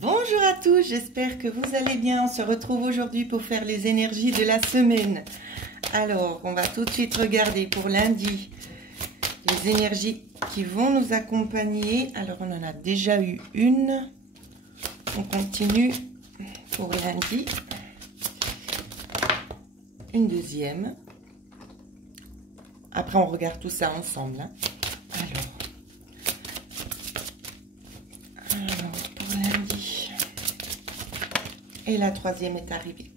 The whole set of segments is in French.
Bonjour à tous, j'espère que vous allez bien. On se retrouve aujourd'hui pour faire les énergies de la semaine. Alors, on va tout de suite regarder pour lundi les énergies qui vont nous accompagner. Alors, on en a déjà eu une. On continue pour lundi. Une deuxième. Après, on regarde tout ça ensemble. Hein. Alors, pour lundi. Et la troisième est arrivée.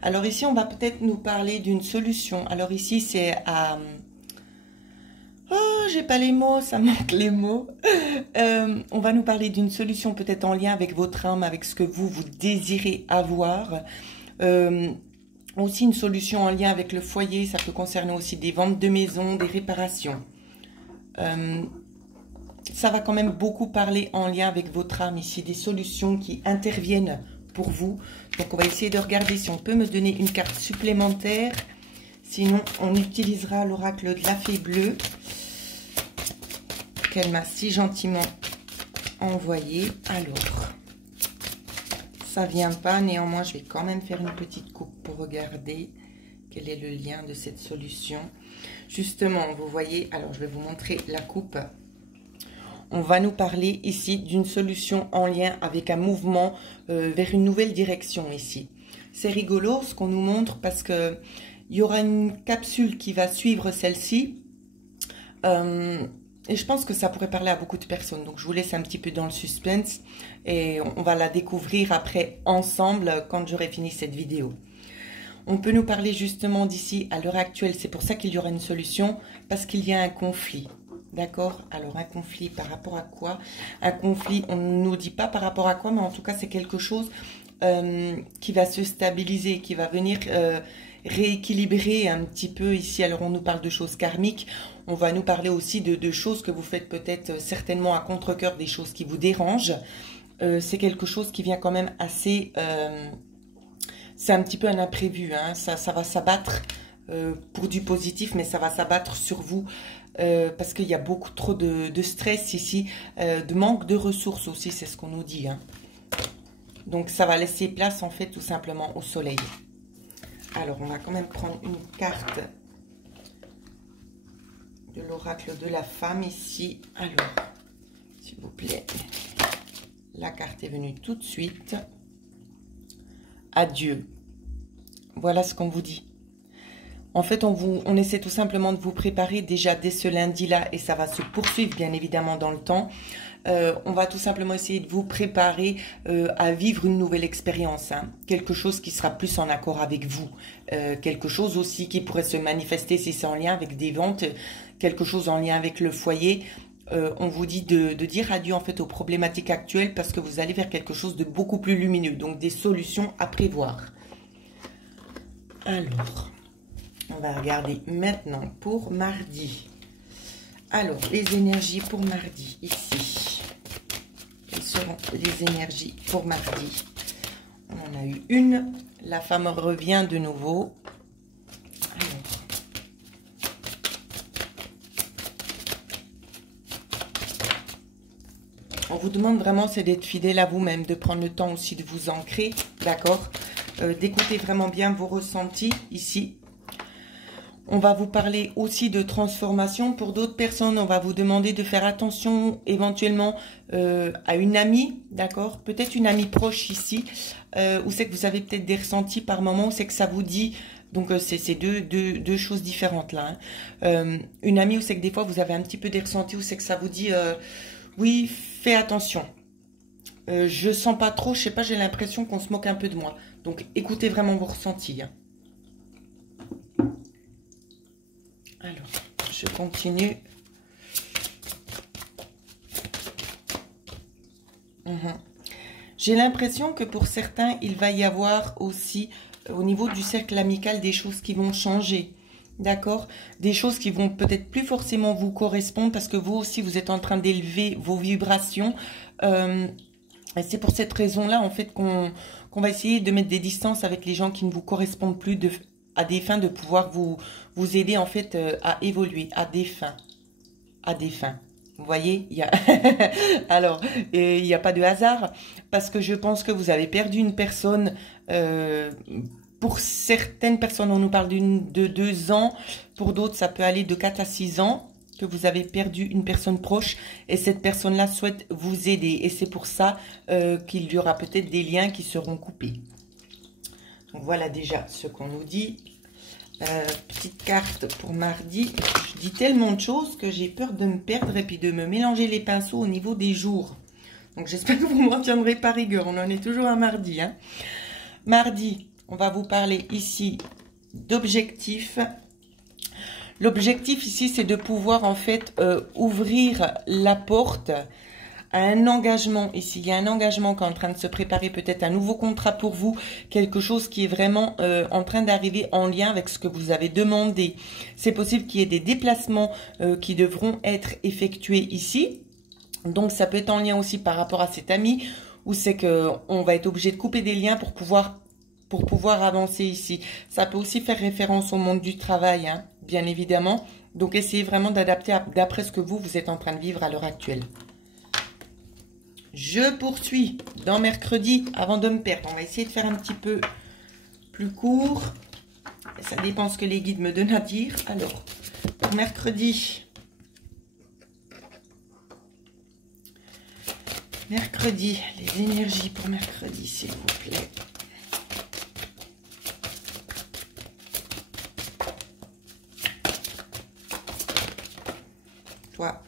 Alors ici, on va peut-être nous parler d'une solution. Alors ici, c'est à... Oh, j'ai pas les mots, ça manque les mots. On va nous parler d'une solution peut-être en lien avec votre âme, avec ce que vous désirez avoir. Aussi une solution en lien avec le foyer, ça peut concerner aussi des ventes de maisons, des réparations. Ça va quand même beaucoup parler en lien avec votre âme ici, des solutions qui interviennent pour vous. Donc on va essayer de regarder si on peut me donner une carte supplémentaire. Sinon, on utilisera l'oracle de la fée bleue qu'elle m'a si gentiment envoyé. Alors, ça vient pas. Néanmoins, je vais quand même faire une petite coupe pour regarder quel est le lien de cette solution. Justement, vous voyez, alors je vais vous montrer la coupe. On va nous parler ici d'une solution en lien avec un mouvement vers une nouvelle direction ici. C'est rigolo ce qu'on nous montre parce que il y aura une capsule qui va suivre celle-ci. Et je pense que ça pourrait parler à beaucoup de personnes. Donc je vous laisse un petit peu dans le suspense et on va la découvrir après ensemble quand j'aurai fini cette vidéo. On peut nous parler justement d'ici à l'heure actuelle. C'est pour ça qu'il y aura une solution parce qu'il y a un conflit. D'accord? Alors, un conflit par rapport à quoi? Un conflit, on ne nous dit pas par rapport à quoi, mais en tout cas, c'est quelque chose qui va se stabiliser, qui va venir rééquilibrer un petit peu ici. Alors, on nous parle de choses karmiques. On va nous parler aussi de choses que vous faites peut-être certainement à contre-cœur, des choses qui vous dérangent. C'est quelque chose qui vient quand même assez... c'est un petit peu un imprévu. Hein. Ça va s'abattre pour du positif, mais ça va s'abattre sur vous. Parce qu'il y a beaucoup trop de stress ici, de manque de ressources aussi, c'est ce qu'on nous dit. Hein. Donc ça va laisser place en fait tout simplement au soleil. Alors on va quand même prendre une carte de l'oracle de la femme ici. Alors, s'il vous plaît, la carte est venue tout de suite. Adieu. Voilà ce qu'on vous dit. En fait, on essaie tout simplement de vous préparer déjà dès ce lundi-là et ça va se poursuivre bien évidemment dans le temps. On va tout simplement essayer de vous préparer à vivre une nouvelle expérience. Hein. Quelque chose qui sera plus en accord avec vous. Quelque chose aussi qui pourrait se manifester si c'est en lien avec des ventes. Quelque chose en lien avec le foyer. On vous dit de dire adieu en fait aux problématiques actuelles parce que vous allez vers quelque chose de beaucoup plus lumineux. Donc des solutions à prévoir. Alors... on va regarder maintenant pour mardi. Alors, les énergies pour mardi, ici. Quelles seront les énergies pour mardi? On en a eu une. La femme revient de nouveau. Alors. On vous demande vraiment, c'est d'être fidèle à vous-même, de prendre le temps aussi de vous ancrer, d'accord? D'écouter vraiment bien vos ressentis, ici. On va vous parler aussi de transformation. Pour d'autres personnes, on va vous demander de faire attention éventuellement à une amie, d'accord? Peut-être une amie proche ici, où c'est que vous avez peut-être des ressentis par moment, où c'est que ça vous dit... Donc, c'est deux choses différentes là. Hein. Une amie où c'est que des fois, vous avez un petit peu des ressentis, où c'est que ça vous dit... oui, fais attention. Je sens pas trop, je sais pas, j'ai l'impression qu'on se moque un peu de moi. Donc, écoutez vraiment vos ressentis. Hein. Alors, je continue. J'ai l'impression que pour certains, il va y avoir aussi, au niveau du cercle amical, des choses qui vont changer. D'accord? Des choses qui vont peut-être plus forcément vous correspondre parce que vous aussi, vous êtes en train d'élever vos vibrations. C'est pour cette raison-là, en fait, qu'on va essayer de mettre des distances avec les gens qui ne vous correspondent plus à des fins de pouvoir vous aider en fait à évoluer, à des fins. Vous voyez, il y a alors il n'y a pas de hasard parce que je pense que vous avez perdu une personne. Pour certaines personnes, on nous parle de 2 ans. Pour d'autres, ça peut aller de 4 à 6 ans que vous avez perdu une personne proche et cette personne-là souhaite vous aider. Et c'est pour ça qu'il y aura peut-être des liens qui seront coupés. Donc voilà déjà ce qu'on nous dit. Petite carte pour mardi. Je dis tellement de choses que j'ai peur de me perdre et puis de me mélanger les pinceaux au niveau des jours. Donc j'espère que vous ne m'en tiendrez pas rigueur. On en est toujours à mardi. Hein. Mardi, on va vous parler ici d'objectifs. L'objectif ici, c'est de pouvoir en fait ouvrir la porte à un engagement. Ici, il y a un engagement qui est en train de se préparer, peut-être un nouveau contrat pour vous, quelque chose qui est vraiment en train d'arriver en lien avec ce que vous avez demandé. C'est possible qu'il y ait des déplacements qui devront être effectués ici. Donc, ça peut être en lien aussi par rapport à cet ami, où c'est qu'on va être obligé de couper des liens pour pouvoir avancer ici. Ça peut aussi faire référence au monde du travail, hein, bien évidemment. Donc, essayez vraiment d'adapter d'après ce que vous êtes en train de vivre à l'heure actuelle. Je poursuis dans mercredi avant de me perdre. On va essayer de faire un petit peu plus court. Ça dépend ce que les guides me donnent à dire. Alors, pour mercredi. Mercredi, les énergies pour mercredi, s'il vous plaît. Toi.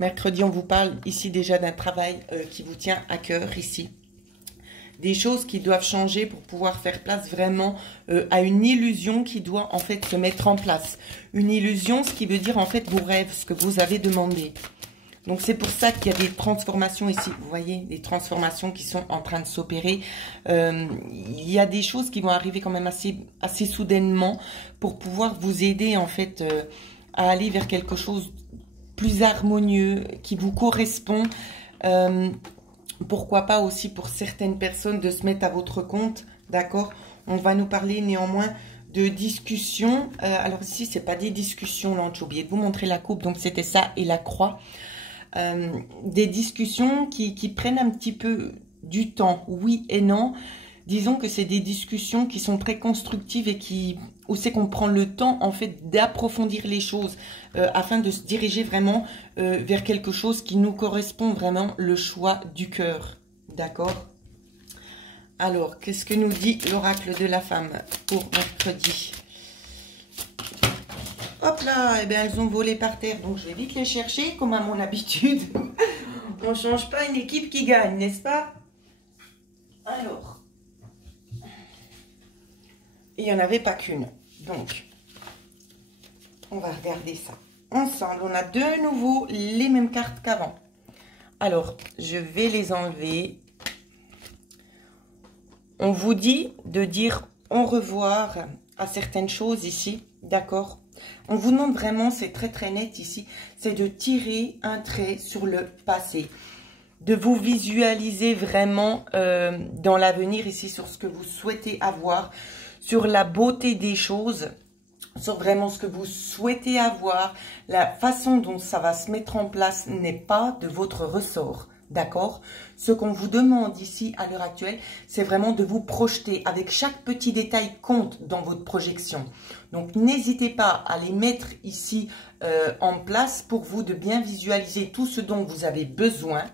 Mercredi, on vous parle ici déjà d'un travail qui vous tient à cœur ici. Des choses qui doivent changer pour pouvoir faire place vraiment à une illusion qui doit en fait se mettre en place. Une illusion, ce qui veut dire en fait vos rêves, ce que vous avez demandé. Donc c'est pour ça qu'il y a des transformations ici. Vous voyez, des transformations qui sont en train de s'opérer. Il y a des choses qui vont arriver quand même assez soudainement pour pouvoir vous aider en fait à aller vers quelque chose plus harmonieux, qui vous correspond. Pourquoi pas aussi pour certaines personnes de se mettre à votre compte, d'accord? On va nous parler néanmoins de discussions. Alors ici, c'est pas des discussions, là, j'ai oublié de vous montrer la coupe, donc c'était ça et la croix. Des discussions qui prennent un petit peu du temps, oui et non. Disons que c'est des discussions qui sont très constructives et où c'est qu'on prend le temps en fait d'approfondir les choses afin de se diriger vraiment vers quelque chose qui nous correspond vraiment, le choix du cœur. D'accord? Alors, qu'est-ce que nous dit l'oracle de la femme pour mercredi? Hop là, eh bien, elles ont volé par terre, donc je vais vite les chercher, comme à mon habitude. On ne change pas une équipe qui gagne, n'est-ce pas? Alors, il n'y en avait pas qu'une. Donc, on va regarder ça ensemble. On a de nouveau les mêmes cartes qu'avant. Alors, je vais les enlever. On vous dit de dire au revoir à certaines choses ici, d'accord? On vous demande vraiment, c'est très très net ici, c'est de tirer un trait sur le passé. De vous visualiser vraiment dans l'avenir ici, sur ce que vous souhaitez avoir, sur la beauté des choses, sur vraiment ce que vous souhaitez avoir. La façon dont ça va se mettre en place n'est pas de votre ressort. D'accord? Ce qu'on vous demande ici à l'heure actuelle, c'est vraiment de vous projeter. Avec chaque petit détail compte dans votre projection. Donc, n'hésitez pas à les mettre ici en place pour vous de bien visualiser tout ce dont vous avez besoin.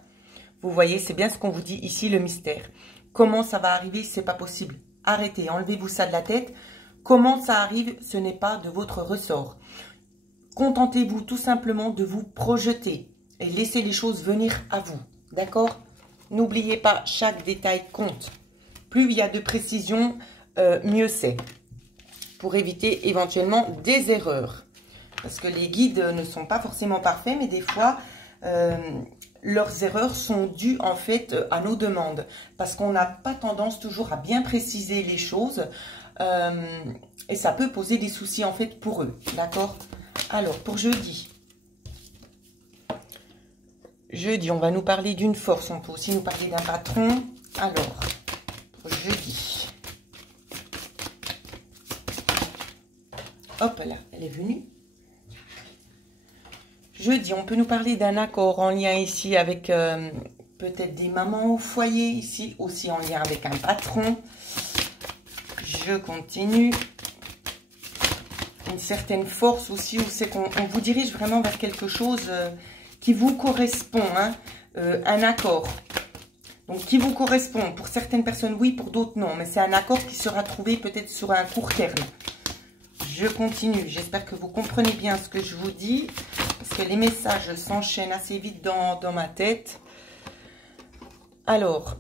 Vous voyez, c'est bien ce qu'on vous dit ici, le mystère. Comment ça va arriver, c'est pas possible. Arrêtez, enlevez-vous ça de la tête. Comment ça arrive, ce n'est pas de votre ressort. Contentez-vous tout simplement de vous projeter et laissez les choses venir à vous. D'accord? N'oubliez pas, chaque détail compte. Plus il y a de précision, mieux c'est. Pour éviter éventuellement des erreurs. Parce que les guides ne sont pas forcément parfaits, mais des fois, leurs erreurs sont dues en fait à nos demandes. Parce qu'on n'a pas tendance toujours à bien préciser les choses. Et ça peut poser des soucis en fait pour eux. D'accord? Alors, pour jeudi. Jeudi, on va nous parler d'une force. On peut aussi nous parler d'un patron. Alors, pour jeudi. Hop là, elle est venue. jeudi, on peut nous parler d'un accord en lien ici avec peut-être des mamans au foyer, ici aussi en lien avec un patron. Je continue. Une certaine force aussi, où c'est qu'on vous dirige vraiment vers quelque chose qui vous correspond, hein, un accord. Donc, qui vous correspond. Pour certaines personnes, oui, pour d'autres, non. Mais c'est un accord qui sera trouvé peut-être sur un court terme. Je continue. J'espère que vous comprenez bien ce que je vous dis. Parce que les messages s'enchaînent assez vite dans ma tête. Alors,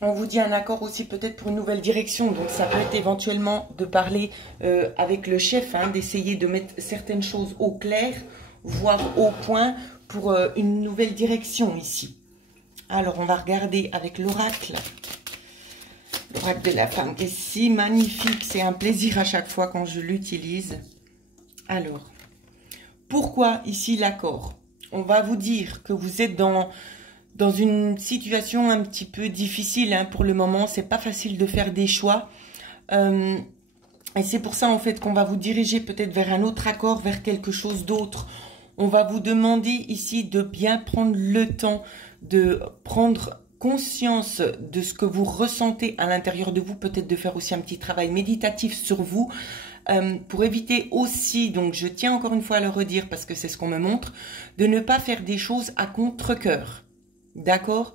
on vous dit un accord aussi peut-être pour une nouvelle direction. Donc, ça peut être éventuellement de parler avec le chef, hein, d'essayer de mettre certaines choses au clair, voire au point pour une nouvelle direction ici. Alors, on va regarder avec l'oracle. L'oracle de la femme qui est si magnifique. C'est un plaisir à chaque fois quand je l'utilise. Alors, pourquoi ici l'accord? On va vous dire que vous êtes dans une situation un petit peu difficile, hein, pour le moment. C'est pas facile de faire des choix. Et c'est pour ça, en fait, qu'on va vous diriger peut-être vers un autre accord, vers quelque chose d'autre. On va vous demander ici de bien prendre le temps de prendre conscience de ce que vous ressentez à l'intérieur de vous, peut-être de faire aussi un petit travail méditatif sur vous, pour éviter aussi, donc je tiens encore une fois à le redire parce que c'est ce qu'on me montre, de ne pas faire des choses à contre-cœur, d'accord?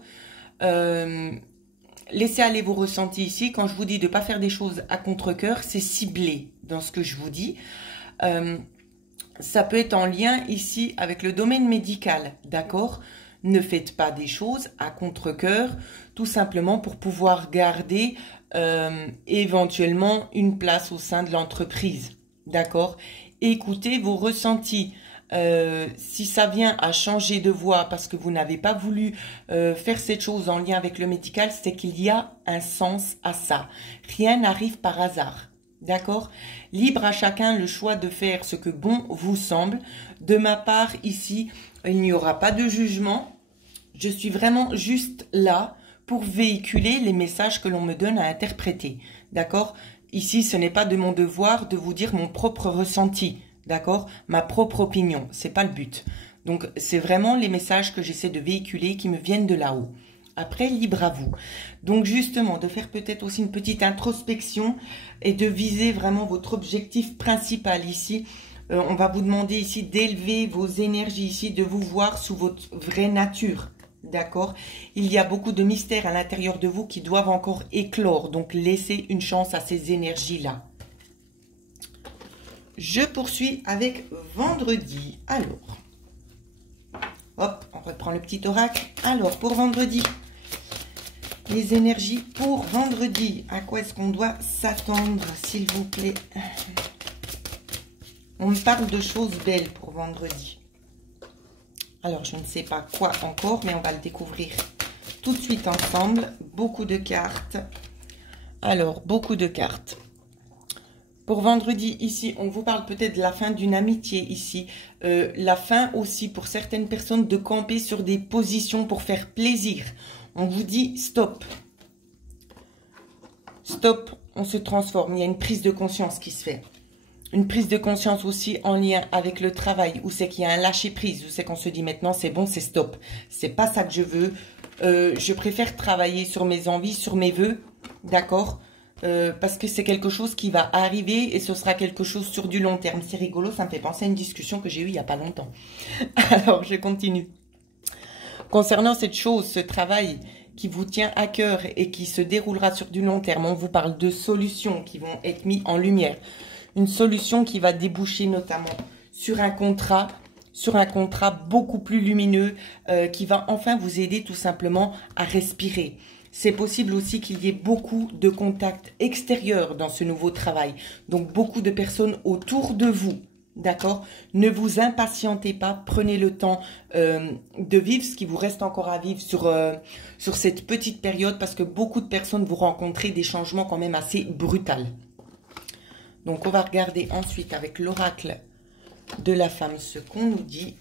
Laissez aller vos ressentis ici. Quand je vous dis de ne pas faire des choses à contre-cœur, c'est ciblé dans ce que je vous dis. Ça peut être en lien ici avec le domaine médical, d'accord? Ne faites pas des choses à contre-cœur, tout simplement pour pouvoir garder éventuellement une place au sein de l'entreprise, d'accord? Écoutez vos ressentis. Si ça vient à changer de voie parce que vous n'avez pas voulu faire cette chose en lien avec le médical, c'est qu'il y a un sens à ça. Rien n'arrive par hasard. D'accord? Libre à chacun le choix de faire ce que bon vous semble. De ma part, ici, il n'y aura pas de jugement. Je suis vraiment juste là pour véhiculer les messages que l'on me donne à interpréter. D'accord? Ici, ce n'est pas de mon devoir de vous dire mon propre ressenti. D'accord? Ma propre opinion. C'est pas le but. Donc, c'est vraiment les messages que j'essaie de véhiculer qui me viennent de là-haut. Après, libre à vous. Donc, justement, de faire peut-être aussi une petite introspection et de viser vraiment votre objectif principal ici. On va vous demander ici d'élever vos énergies ici, de vous voir sous votre vraie nature. D'accord? Il y a beaucoup de mystères à l'intérieur de vous qui doivent encore éclore. Donc, laissez une chance à ces énergies-là. Je poursuis avec vendredi. Alors, hop, on reprend le petit oracle. Alors, pour vendredi, les énergies pour vendredi. À quoi est-ce qu'on doit s'attendre, s'il vous plaît? On me parle de choses belles pour vendredi. Alors, je ne sais pas quoi encore, mais on va le découvrir tout de suite ensemble. Beaucoup de cartes. Alors, beaucoup de cartes. Pour vendredi, ici, on vous parle peut-être de la fin d'une amitié ici. La fin aussi pour certaines personnes de camper sur des positions pour faire plaisir. On vous dit stop. Stop, on se transforme. Il y a une prise de conscience qui se fait. Une prise de conscience aussi en lien avec le travail, où c'est qu'il y a un lâcher-prise, où c'est qu'on se dit maintenant c'est bon, c'est stop. C'est pas ça que je veux. Je préfère travailler sur mes envies, sur mes vœux, d'accord? Parce que c'est quelque chose qui va arriver et ce sera quelque chose sur du long terme. C'est rigolo, ça me fait penser à une discussion que j'ai eue il n'y a pas longtemps. Alors, je continue. Concernant cette chose, ce travail qui vous tient à cœur et qui se déroulera sur du long terme, on vous parle de solutions qui vont être mises en lumière. Une solution qui va déboucher notamment sur un contrat beaucoup plus lumineux qui va enfin vous aider tout simplement à respirer. C'est possible aussi qu'il y ait beaucoup de contacts extérieurs dans ce nouveau travail. Donc, beaucoup de personnes autour de vous, d'accord? Ne vous impatientez pas, prenez le temps de vivre ce qui vous reste encore à vivre sur cette petite période parce que beaucoup de personnes vont rencontrer des changements quand même assez brutaux. Donc, on va regarder ensuite avec l'oracle de la femme ce qu'on nous dit.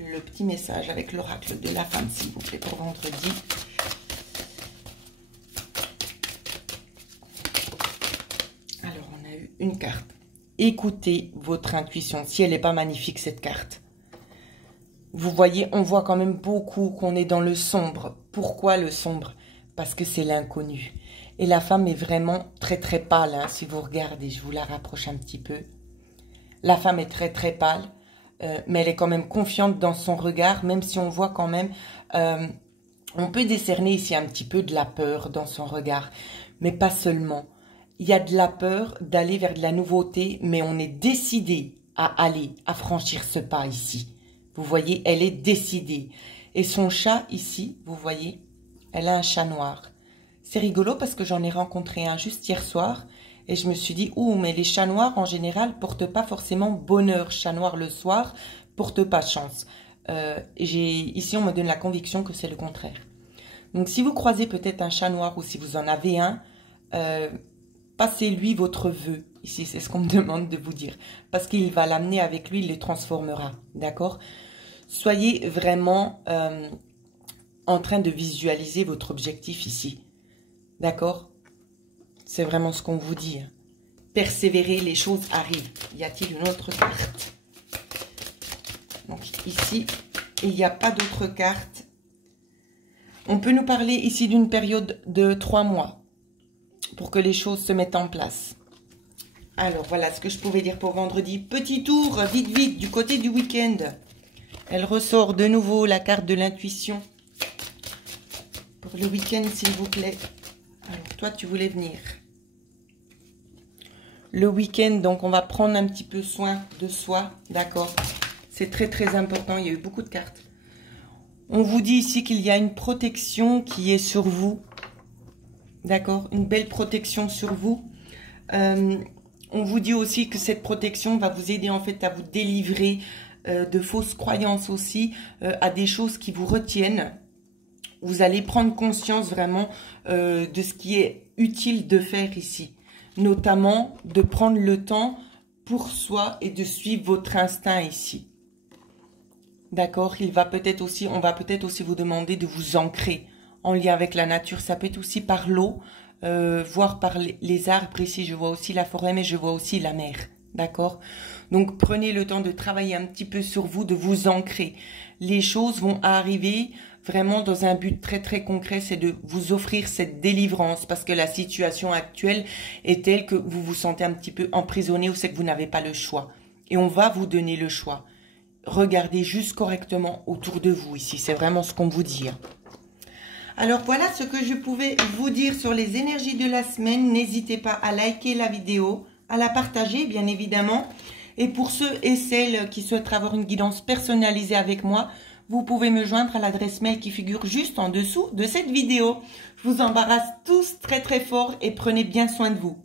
Le petit message avec l'oracle de la femme, s'il vous plaît, pour vendredi. Alors, on a eu une carte. Écoutez votre intuition. Si elle n'est pas magnifique, cette carte. vous voyez, on voit quand même beaucoup qu'on est dans le sombre. Pourquoi le sombre? Parce que c'est l'inconnu. Et la femme est vraiment très très pâle, hein, si vous regardez, je vous la rapproche un petit peu. La femme est très très pâle, mais elle est quand même confiante dans son regard, même si on voit quand même, on peut décerner ici un petit peu de la peur dans son regard, mais pas seulement. Il y a de la peur d'aller vers de la nouveauté, mais on est décidé à aller, à franchir ce pas ici. Vous voyez, elle est décidée. Et son chat ici, vous voyez, elle a un chat noir. C'est rigolo parce que j'en ai rencontré un juste hier soir et je me suis dit, ouh, mais les chats noirs en général portent pas forcément bonheur. Chat noir le soir porte pas chance. Ici, on me donne la conviction que c'est le contraire. Donc, si vous croisez peut-être un chat noir ou si vous en avez un, passez-lui votre vœu. Ici, c'est ce qu'on me demande de vous dire. Parce qu'il va l'amener avec lui, il le transformera. D'accord? Soyez vraiment en train de visualiser votre objectif ici. D'accord? C'est vraiment ce qu'on vous dit. Persévérer, les choses arrivent. Y a-t-il une autre carte? Donc ici, il n'y a pas d'autre carte. On peut nous parler ici d'une période de 3 mois pour que les choses se mettent en place. Alors, voilà ce que je pouvais dire pour vendredi. Petit tour, vite, vite, du côté du week-end. Elle ressort de nouveau la carte de l'intuition. Pour le week-end, s'il vous plaît. Alors, toi, tu voulais venir. Le week-end, donc, on va prendre un petit peu soin de soi. D'accord? C'est très, très important. Il y a eu beaucoup de cartes. On vous dit ici qu'il y a une protection qui est sur vous. D'accord? Une belle protection sur vous. On vous dit aussi que cette protection va vous aider en fait à vous délivrer de fausses croyances aussi, à des choses qui vous retiennent. Vous allez prendre conscience vraiment de ce qui est utile de faire ici. Notamment de prendre le temps pour soi et de suivre votre instinct ici. D'accord? On va peut-être aussi vous demander de vous ancrer en lien avec la nature. Ça peut être aussi par l'eau, voire par les arbres. Ici, je vois aussi la forêt, mais je vois aussi la mer. D'accord? Donc, prenez le temps de travailler un petit peu sur vous, de vous ancrer. Les choses vont arriver vraiment dans un but très, très concret, c'est de vous offrir cette délivrance parce que la situation actuelle est telle que vous vous sentez un petit peu emprisonné ou c'est que vous n'avez pas le choix. Et on va vous donner le choix. Regardez juste correctement autour de vous ici. C'est vraiment ce qu'on vous dit. Alors, voilà ce que je pouvais vous dire sur les énergies de la semaine. N'hésitez pas à liker la vidéo, à la partager, bien évidemment. Et pour ceux et celles qui souhaiteraient avoir une guidance personnalisée avec moi, vous pouvez me joindre à l'adresse mail qui figure juste en dessous de cette vidéo. Je vous embrasse tous très très fort et prenez bien soin de vous.